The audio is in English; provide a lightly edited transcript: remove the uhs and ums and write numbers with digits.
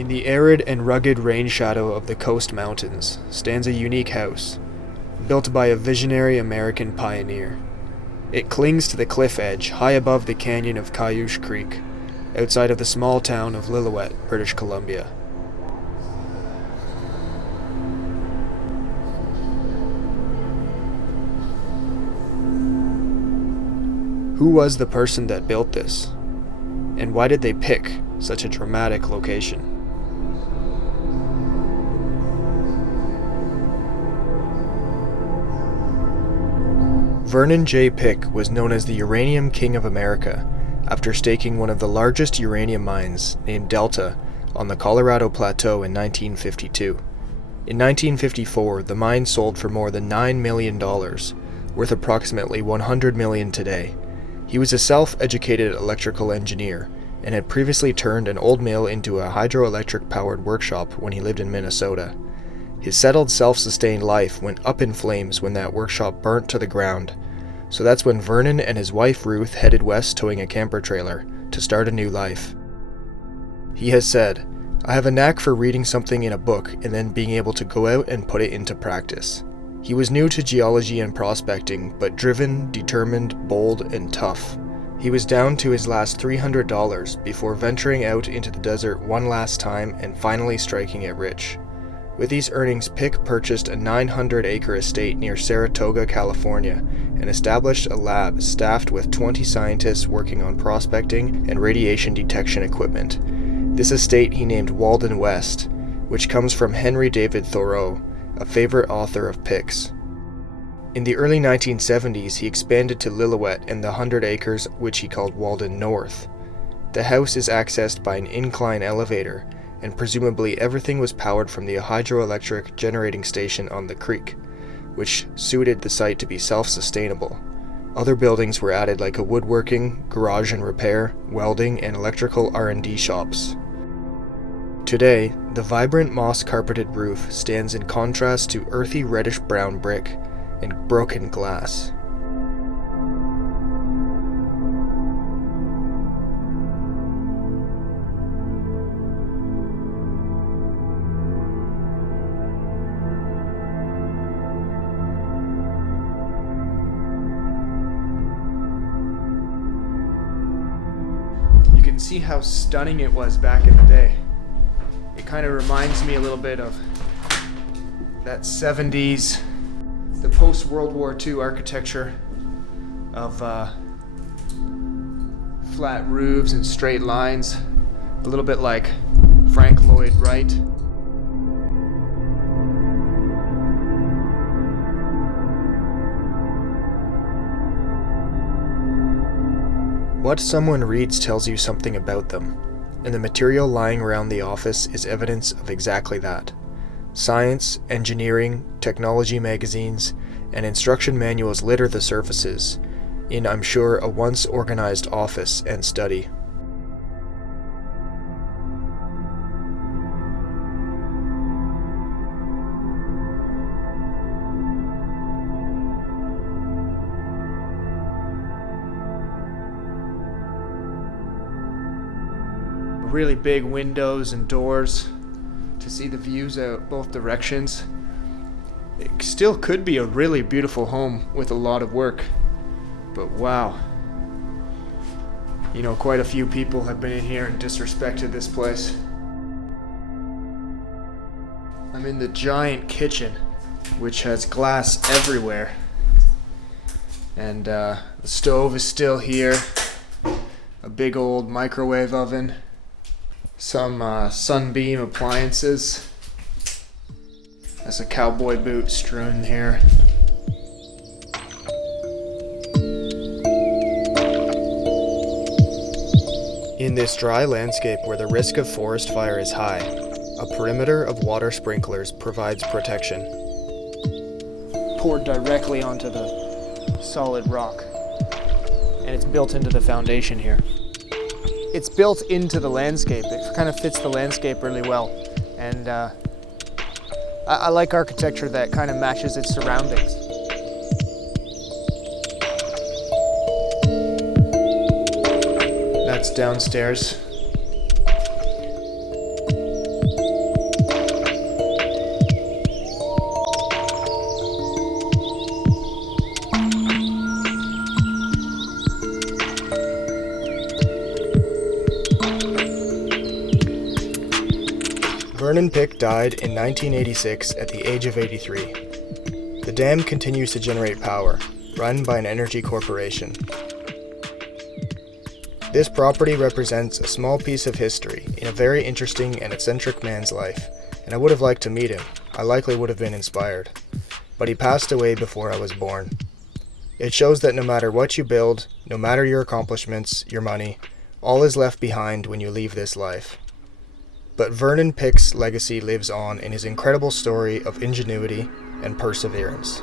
In the arid and rugged rain shadow of the coast mountains stands a unique house, built by a visionary American pioneer. It clings to the cliff edge high above the canyon of Cayush Creek, outside of the small town of Lillooet, British Columbia. Who was the person that built this? And why did they pick such a dramatic location? Vernon J Pick was known as the Uranium King of America after staking one of the largest uranium mines, named Delta, on the Colorado Plateau in 1952. In 1954, the mine sold for more than $9 million, worth approximately $100 million today. He was a self-educated electrical engineer and had previously turned an old mill into a hydroelectric-powered workshop when he lived in Minnesota. His settled, self-sustained life went up in flames when that workshop burnt to the ground, so that's when Vernon and his wife Ruth headed west towing a camper trailer to start a new life. He has said, "I have a knack for reading something in a book and then being able to go out and put it into practice." He was new to geology and prospecting, but driven, determined, bold, and tough. He was down to his last $300 before venturing out into the desert one last time and finally striking it rich. With these earnings, Pick purchased a 900-acre estate near Saratoga, California, and established a lab staffed with 20 scientists working on prospecting and radiation detection equipment. This estate he named Walden West, which comes from Henry David Thoreau, a favorite author of Pick's. In the early 1970s, he expanded to Lillooet and the 100 acres which he called Walden North. The house is accessed by an incline elevator, and presumably everything was powered from the hydroelectric generating station on the creek, which suited the site to be self-sustainable. Other buildings were added like a woodworking, garage and repair, welding, and electrical R&D shops. Today, the vibrant moss-carpeted roof stands in contrast to earthy reddish-brown brick and broken glass. You can see how stunning it was back in the day. It kind of reminds me a little bit of that 70s, the post-World War II architecture of flat roofs and straight lines, a little bit like Frank Lloyd Wright. What someone reads tells you something about them, and the material lying around the office is evidence of exactly that. Science, engineering, technology magazines, and instruction manuals litter the surfaces, in, I'm sure, a once organized office and study. Really big windows and doors to see the views out both directions. It still could be a really beautiful home with a lot of work, but wow. You know, quite a few people have been in here and disrespected this place. I'm in the giant kitchen, which has glass everywhere, and the stove is still here, a big old microwave oven, some Sunbeam appliances. There's a cowboy boot strewn here. In this dry landscape where the risk of forest fire is high, a perimeter of water sprinklers provides protection. Poured directly onto the solid rock, and it's built into the foundation here. It's built into the landscape. It kind of fits the landscape really well, and I like architecture that kind of matches its surroundings. That's downstairs. Vernon Pick died in 1986 at the age of 83. The dam continues to generate power, run by an energy corporation. This property represents a small piece of history in a very interesting and eccentric man's life, and I would have liked to meet him. I likely would have been inspired. But he passed away before I was born. It shows that no matter what you build, no matter your accomplishments, your money, all is left behind when you leave this life. But Vernon Pick's legacy lives on in his incredible story of ingenuity and perseverance.